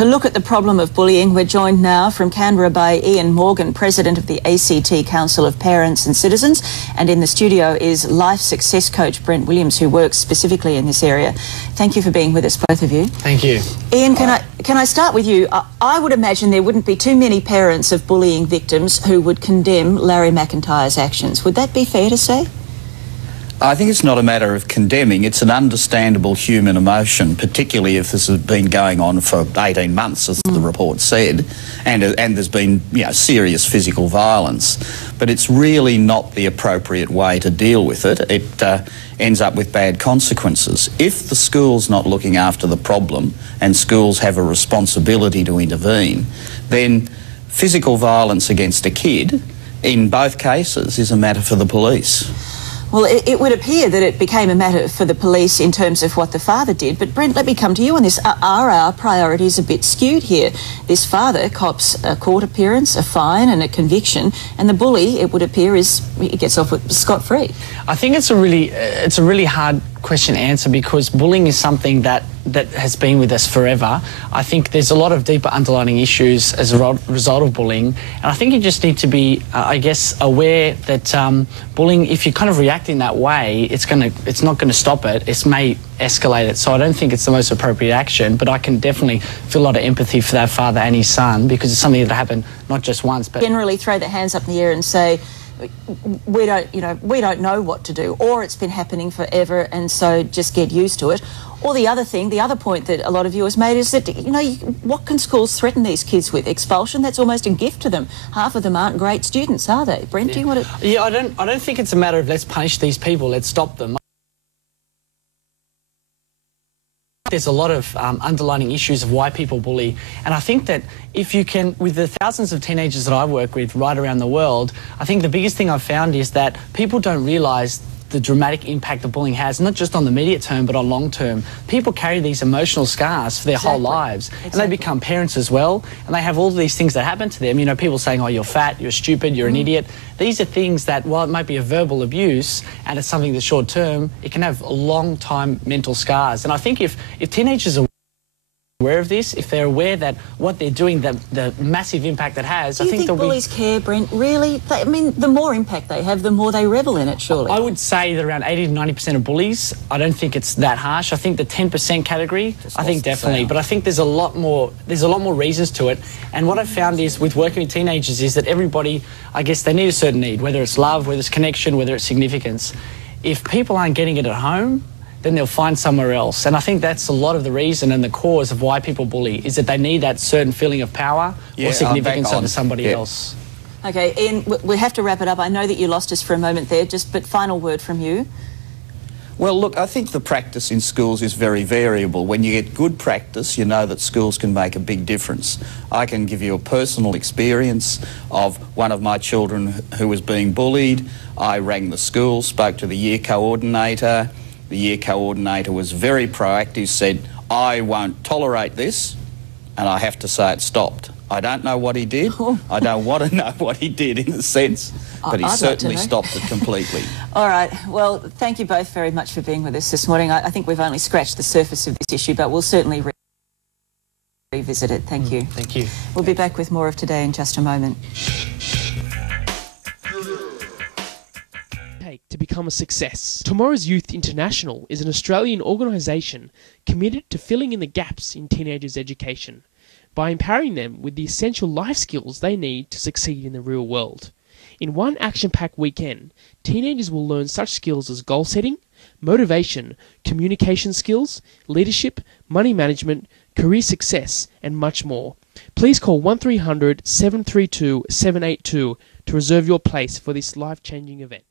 To look at the problem of bullying, we're joined now from Canberra by Ian Morgan, President of the ACT Council of Parents and Citizens, and in the studio is life success coach Brent Williams, who works specifically in this area. Thank you for being with us, both of you. Thank you. Ian, can I start with you? I would imagine there wouldn't be too many parents of bullying victims who would condemn Larry McIntyre's actions. Would that be fair to say? I think it's not a matter of condemning, it's an understandable human emotion, particularly if this has been going on for 18 months, as the report said, and there's been serious physical violence. But it's really not the appropriate way to deal with it. It ends up with bad consequences. If the school's not looking after the problem and schools have a responsibility to intervene, then physical violence against a kid, in both cases, is a matter for the police. Well, it would appear that it became a matter for the police in terms of what the father did. But Brent, let me come to you on this. Are our priorities a bit skewed here? This father cops a court appearance, a fine and a conviction, and the bully, it would appear, he gets off with scot-free. I think it's a really hard question to answer, because bullying is something that has been with us forever. I think there's a lot of deeper underlying issues as a result of bullying, and I think you just need to be, I guess, aware that bullying, if you kind of react in that way, it's not going to stop it. It may escalate it. So I don't think it's the most appropriate action, but I can definitely feel a lot of empathy for that father and his son, because it's something that happened not just once, but generally throw their hands up in the air and say, we don't know what to do, or it's been happening forever and so just get used to it. Or the other point that a lot of you has made is that, what can schools threaten these kids with? Expulsion? That's almost a gift to them. Half of them aren't great students, are they? Brent, do you want to... Yeah, I don't think it's a matter of let's punish these people, let's stop them. There's a lot of underlying issues of why people bully, and I think that if you can, with the thousands of teenagers that I work with right around the world, I think the biggest thing I've found is that people don't realise the dramatic impact that bullying has, not just on the immediate term but on long term. People carry these emotional scars for their whole lives, and they become parents as well, and they have all these things that happen to them. People saying, oh, you're fat, you're stupid, you're an idiot. These are things that, while it might be a verbal abuse and it's something that's short term, it can have a long time mental scars. And I think if teenagers are aware of this, if they're aware that what they're doing, the massive impact it has, Do you think bullies care, Brent? Really? The more impact they have, the more they revel in it, surely. I would say that around 80 to 90% of bullies, I don't think it's that harsh. I think the 10% category, I think definitely. But I think there's a lot more reasons to it. And what I've found is, with working with teenagers, is that everybody, I guess, they need a certain need, whether it's love, whether it's connection, whether it's significance. If people aren't getting it at home, then they'll find somewhere else. And I think that's a lot of the reason and the cause of why people bully, is that they need that certain feeling of power or significance over somebody else. OK, Ian, we have to wrap it up. I know that you lost us for a moment there, but final word from you. Well, look, I think the practice in schools is very variable. When you get good practice, you know that schools can make a big difference. I can give you a personal experience of one of my children who was being bullied. I rang the school, spoke to the year coordinator. The year coordinator was very proactive, said, I won't tolerate this, and I have to say it stopped. I don't know what he did. I don't want to know what he did in a sense, but he certainly stopped it completely. All right. Well, thank you both very much for being with us this morning. I think we've only scratched the surface of this issue, but we'll certainly revisit it. Thank you. Thank you. We'll be back with more of Today in just a moment. To become a success. Tomorrow's Youth International is an Australian organisation committed to filling in the gaps in teenagers' education by empowering them with the essential life skills they need to succeed in the real world. In one action-packed weekend, teenagers will learn such skills as goal setting, motivation, communication skills, leadership, money management, career success, and much more. Please call 1300 732 782 to reserve your place for this life-changing event.